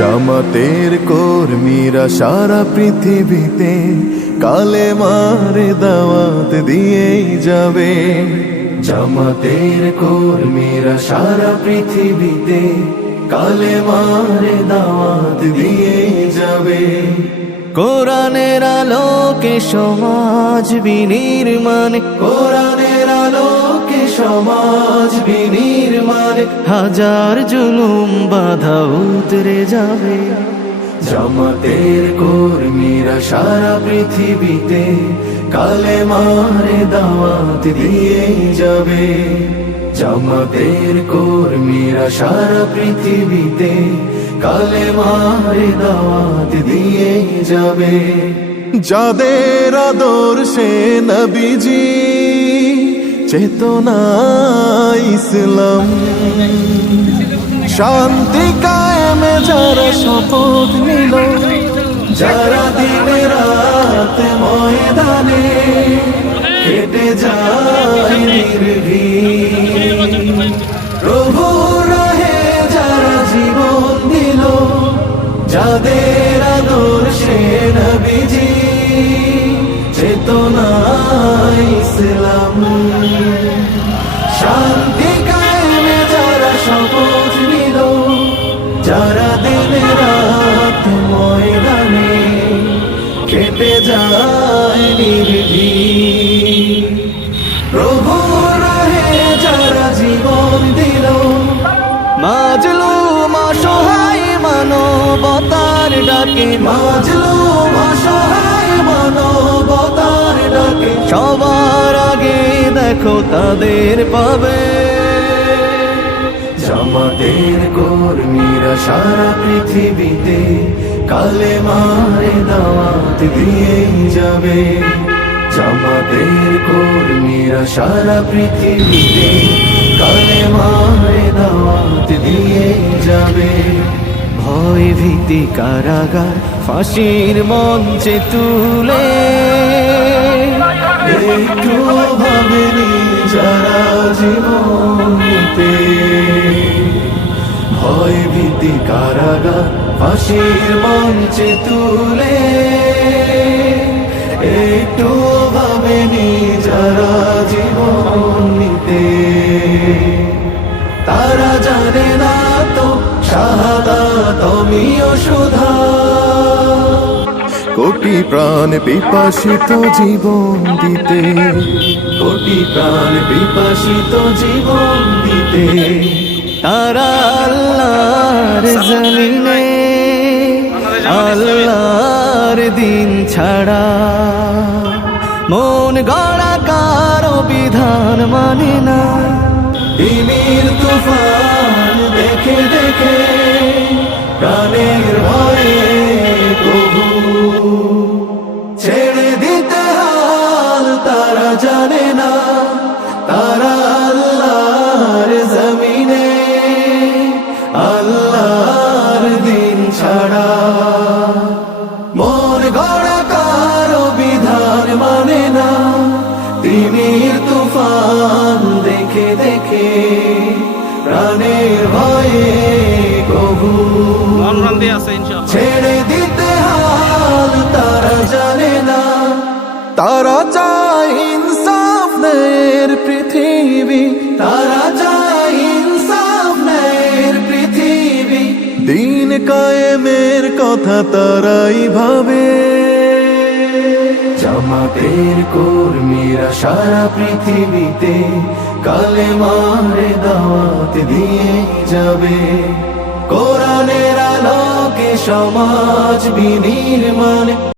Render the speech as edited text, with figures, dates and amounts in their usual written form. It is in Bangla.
জামাতের কর্মীরা সারা পৃথিবীতে কালেমার দাওয়াত দিয়েই যাবে। জামাতের কর্মীরা সারা পৃথিবীতে কালেমার দাওয়াত দিয়েই যাবে। কোরআনের আলোকে সমাজ বিনির্মাণ, কোরআনের আলোকে সমাজ বিনির্মাণ, হাজার জুলুম বাধা উতরে যাবে। জামাতের কর্মীরা সারা পৃথিবীতে কালেমার দাওয়াত দিয়ে যাবে। জামাতের কর্মীরা সারা পৃথিবীতে কালেমার দাওয়াত দিয়ে যাবে। যাদের আদর্শে নবীজি চেতনা ইসলাম, শান্তি কায়েমে যারা শপথ নিল, যারা দিন রাত ময়দানে কেটে যায় নির্ভীক, প্রভু রাহে যারা জীবন দিল, যাদের আদর্শে নবীজি চেতনা ইসলাম, শান্তি কায়েমে যারা শপথ নিল, যারা দিন রাত ময়দানে কেটে যায় নির্ভীক, প্রভু রাহে যারা জীবন দিল, মাজলুম অসহায় মানবতার ডাকে, মাজলুম অসহায় মানবতার ডাকে, সবার আগে দেখো তাদের পাবে। জামাতের কর্মীরা সারা পৃথিবীতে কালেমার দাওয়াত দিয়ে যাবে। জামাতের কর্মীরা সারা পৃথিবীতে কালেমার দাওয়াত দিয়ে যাবে। ভয় ভীতি কারাগার ফাঁসির মঞ্চে তুলে একটু ভাবেনি যারা জীবন দিতে। ভয় ভীতি কারাগার ফাঁসির মঞ্চে তুলে একটু ভাবেনি যারা জীবন নিতে। তারা জানে না তো শাহাদাত আমিও সুধা, কোটি প্রাণ পিপাসিত জীবন দিতে, কোটি প্রাণ পিপাসিত জীবন দিতে। তারা আল্লাহর জমিনে আল্লাহর দিন ছাড়া মন গড়া কারো বিধান মানে না। দিনের তুফান দেখে দেখে প্রাণের ভয়ে প্রভু ছেড়ে দিতে হাল তারা জানে না। তারা আল্লাহর জমিনে আল্লাহর দিন ছাড়া মন গড়া কারো বিধান মানে না। তিমির তুফান দেখে দেখে প্রাণের ভয়ে কবু ছেড়ে দিতে হাল তারা জানে না। তারা চায় ইনসাফ ন্যায়ের পৃথিবী, তারা চায় ইনসাফ ন্যায়ের পৃথিবী, দিন কায়েমের কথা তারাই ভাবে। জামাতের কর্মীরা সারা পৃথিবীতে কালেমার দাওয়াত দিয়ে যাবে। কোরআনের আলোকে সমাজ বিনির্মাণ।